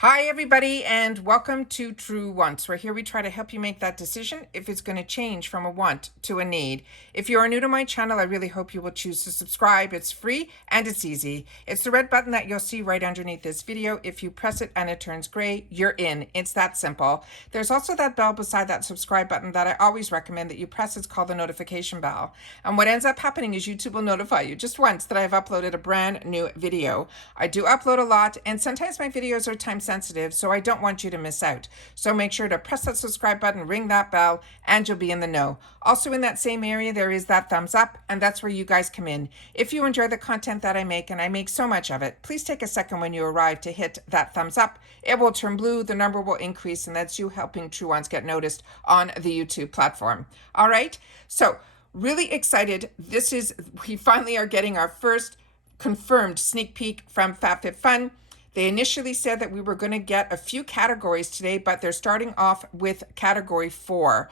Hi, everybody, and welcome to True Wants, where here we try to help you make that decision if it's going to change from a want to a need. If you are new to my channel, I really hope you will choose to subscribe. It's free and it's easy. It's the red button that you'll see right underneath this video. If you press it and it turns gray, you're in. It's that simple. There's also that bell beside that subscribe button that I always recommend that you press. It's called the notification bell. And what ends up happening is YouTube will notify you just once that I've uploaded a brand new video. I do upload a lot, and sometimes my videos are time sensitive, so I don't want you to miss out. So make sure to press that subscribe button, ring that bell, and you'll be in the know. Also in that same area, there is that thumbs up, and that's where you guys come in. If you enjoy the content that I make, and I make so much of it, please take a second when you arrive to hit that thumbs up. It will turn blue, the number will increase, and that's you helping True Ones get noticed on the YouTube platform. All right, so really excited. We finally are getting our first confirmed sneak peek from FabFitFun. They initially said that we were going to get a few categories today, but they're starting off with category 4.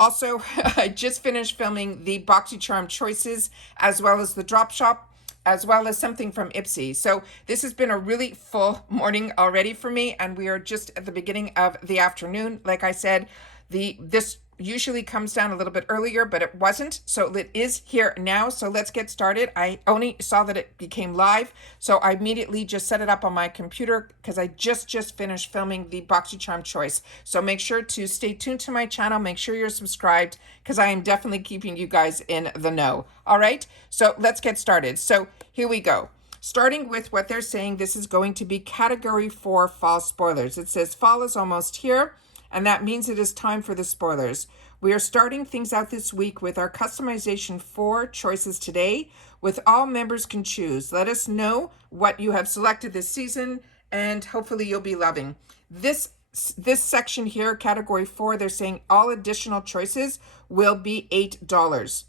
Also, I just finished filming the BoxyCharm choices, as well as the drop shop, as well as something from Ipsy. So this has been a really full morning already for me, and we are just at the beginning of the afternoon. Like I said, this usually comes down a little bit earlier, but it wasn't, so it is here now. So let's get started. I only saw that it became live, so I immediately just set it up on my computer because I just finished filming the BoxyCharm choice. So make sure to stay tuned to my channel, make sure you're subscribed, because I am definitely keeping you guys in the know. All right, so let's get started. So here we go. Starting with what they're saying, this is going to be category 4 fall spoilers. It says fall is almost here, and that means it is time for the spoilers. We are starting things out this week with our customization 4 choices today, with all members can choose. Let us know what you have selected this season, and hopefully you'll be loving. This section here, category 4, they're saying all additional choices will be $8.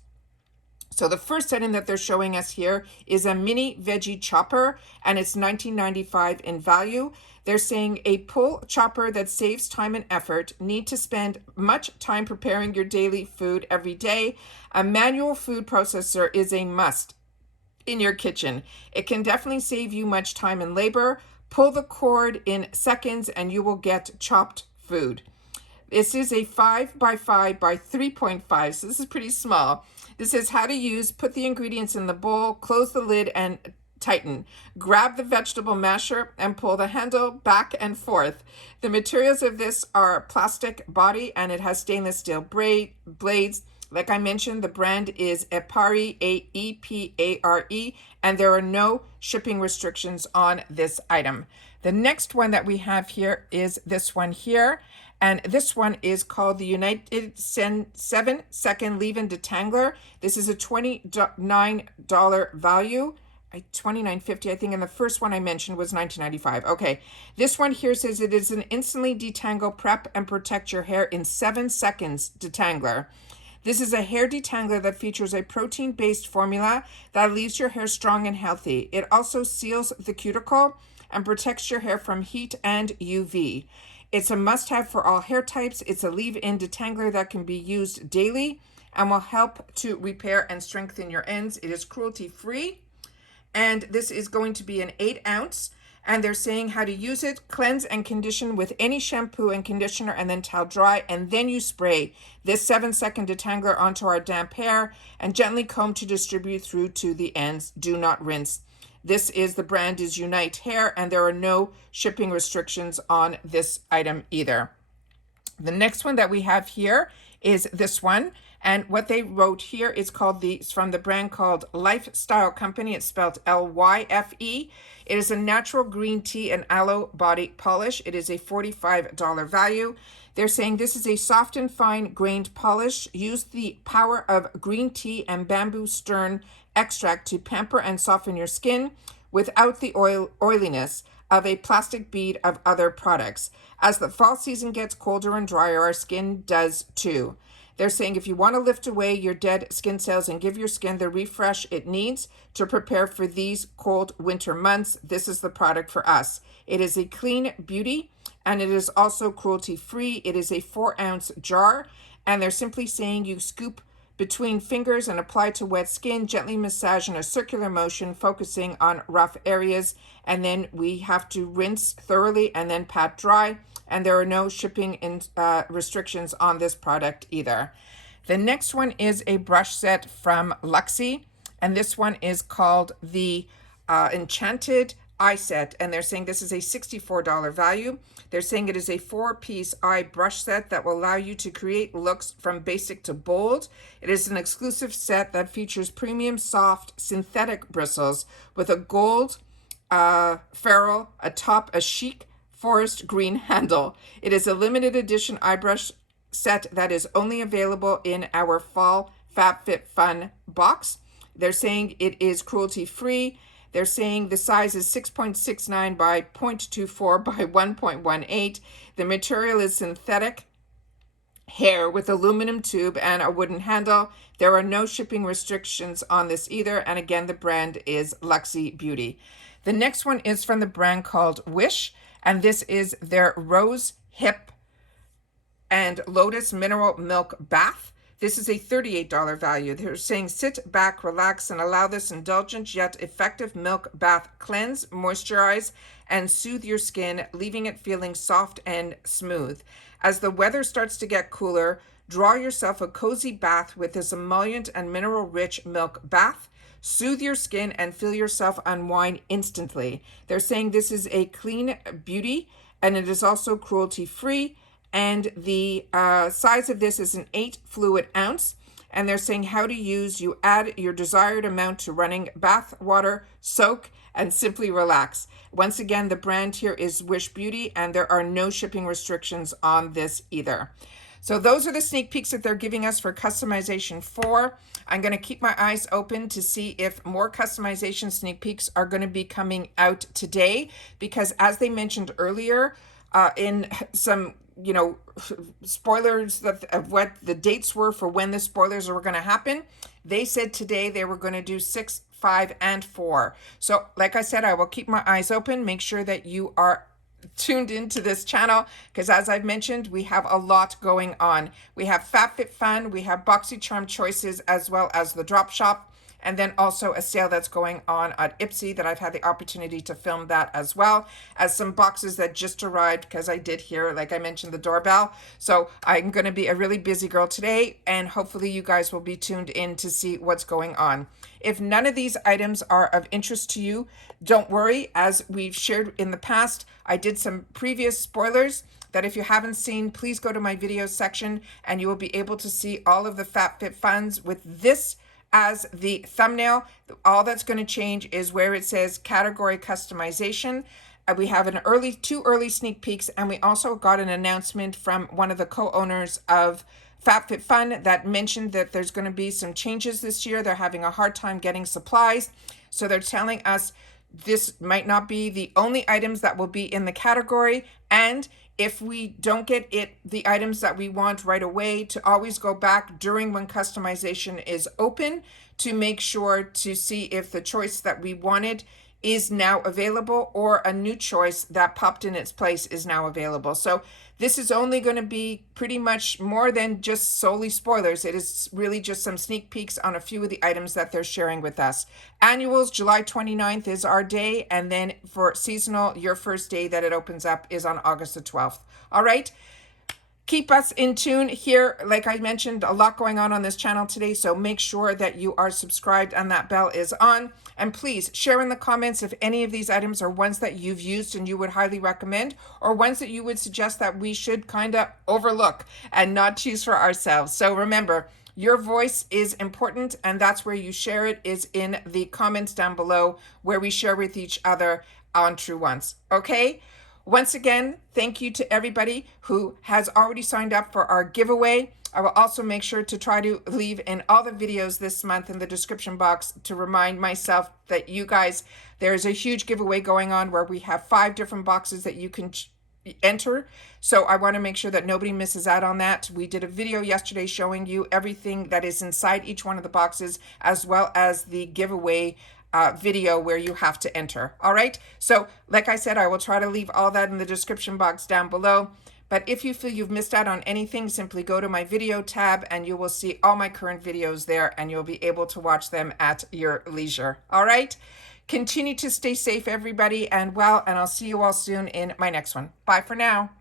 So the first item that they're showing us here is a mini veggie chopper, and it's $19.95 in value. They're saying a pull chopper that saves time and effort. Need to spend much time preparing your daily food every day. A manual food processor is a must in your kitchen. It can definitely save you much time and labor. Pull the cord in seconds and you will get chopped food. This is a 5x5 by 3.5, so this is pretty small. This is how to use. Put the ingredients in the bowl, close the lid, and tighten. Grab the vegetable masher and pull the handle back and forth. The materials of this are plastic body, and it has stainless steel blades. Like I mentioned, the brand is Epare, A-E-P-A-R-E, and there are no shipping restrictions on this item. The next one that we have here is this one here. And this one is called the United 7-second leave-in detangler. This is a $29 value. $29.50, I think, and the first one I mentioned was $19.95. Okay, this one here says it is an instantly detangle, prep, and protect your hair in 7 seconds detangler. This is a hair detangler that features a protein-based formula that leaves your hair strong and healthy. It also seals the cuticle and protects your hair from heat and UV. It's a must-have for all hair types. It's a leave-in detangler that can be used daily and will help to repair and strengthen your ends. It is cruelty-free, and this is going to be an 8-ounce, and they're saying how to use it. Cleanse and condition with any shampoo and conditioner, and then towel dry, and then you spray this 7-second detangler onto our damp hair and gently comb to distribute through to the ends. Do not rinse. The brand is Unite Hair, and there are no shipping restrictions on this item either. The next one that we have here is this one, and what they wrote here is it's from the brand called Lifestyle Company. It's spelled L-Y-F-E. It is a natural green tea and aloe body polish. It is a $45 value. They're saying this is a soft and fine grained polish. Use the power of green tea and bamboo stern extract to pamper and soften your skin without the oiliness of a plastic bead of other products. As the fall season gets colder and drier, our skin does too. They're saying if you want to lift away your dead skin cells and give your skin the refresh it needs to prepare for these cold winter months, this is the product for us. It is a clean beauty, and it is also cruelty-free. It is a 4-ounce jar, and they're simply saying you scoop between fingers and apply to wet skin. Gently massage in a circular motion, focusing on rough areas. And then we have to rinse thoroughly and then pat dry. And there are no shipping restrictions on this product either. The next one is a brush set from Luxie. And this one is called the Enchanted Eye Set, and they're saying this is a $64 value. They're saying it is a 4-piece eye brush set that will allow you to create looks from basic to bold. It is an exclusive set that features premium soft synthetic bristles with a gold ferrule atop a chic forest green handle. It is a limited edition eye brush set that is only available in our fall FabFitFun box. They're saying it is cruelty free. They're saying the size is 6.69 by 0.24 by 1.18. The material is synthetic hair with aluminum tube and a wooden handle. There are no shipping restrictions on this either. And again, the brand is Luxie Beauty. The next one is from the brand called Wish. And this is their Rose Hip and Lotus Mineral Milk Bath. This is a $38 value. They're saying sit back, relax, and allow this indulgent yet effective milk bath cleanse, moisturize, and soothe your skin, leaving it feeling soft and smooth. As the weather starts to get cooler, draw yourself a cozy bath with this emollient and mineral-rich milk bath. Soothe your skin and feel yourself unwind instantly. They're saying this is a clean beauty, and it is also cruelty-free. And the size of this is an 8 fluid ounce. And they're saying how to use. You add your desired amount to running bath water, soak, and simply relax. Once again, the brand here is Wish Beauty, and there are no shipping restrictions on this either. So those are the sneak peeks that they're giving us for customization 4. I'm going to keep my eyes open to see if more customization sneak peeks are going to be coming out today, because as they mentioned earlier, in some spoilers of what the dates were for when the spoilers were going to happen, they said today they were going to do 6, 5, and 4. So like I said, I will keep my eyes open. Make sure that you are tuned into this channel, because as I've mentioned, we have a lot going on. We have FabFitFun, we have BoxyCharm choices, as well as the drop shop. And then also a sale that's going on at Ipsy that I've had the opportunity to film that, as well as some boxes that just arrived, because I did hear, like I mentioned, the doorbell. So I'm going to be a really busy girl today, and hopefully you guys will be tuned in to see what's going on. If none of these items are of interest to you, don't worry. As we've shared in the past, I did some previous spoilers that if you haven't seen, please go to my video section and you will be able to see all of the FabFitFuns with this as the thumbnail. All that's going to change is where it says category customization. We have two early sneak peeks, and we also got an announcement from one of the co-owners of FabFitFun that mentioned that there's going to be some changes this year. They're having a hard time getting supplies, so they're telling us this might not be the only items that will be in the category, and if we don't get the items that we want right away, to always go back during when customization is open to make sure to see if the choice that we wanted is now available, or a new choice that popped in its place is now available. So this is only going to be pretty much more than just solely spoilers. It is really just some sneak peeks on a few of the items that they're sharing with us. Annuals, July 29th is our day. And then for seasonal, your first day that it opens up is on August the 12th. All right. Keep us in tune here. Like I mentioned, a lot going on this channel today, so make sure that you are subscribed and that bell is on. And please share in the comments if any of these items are ones that you've used and you would highly recommend, or ones that you would suggest that we should kind of overlook and not choose for ourselves. So remember, your voice is important, and that's where you share it, is in the comments down below, where we share with each other on True Once. Okay? Once again, thank you to everybody who has already signed up for our giveaway. I will also make sure to try to leave in all the videos this month in the description box to remind myself that you guys, there's a huge giveaway going on where we have 5 different boxes that you can enter. So I want to make sure that nobody misses out on that. We did a video yesterday showing you everything that is inside each one of the boxes, as well as the giveaway video where you have to enter. All right. So like I said, I will try to leave all that in the description box down below. But if you feel you've missed out on anything, simply go to my video tab and you will see all my current videos there, and you'll be able to watch them at your leisure. All right? Continue to stay safe, everybody, and well, and I'll see you all soon in my next one. Bye for now.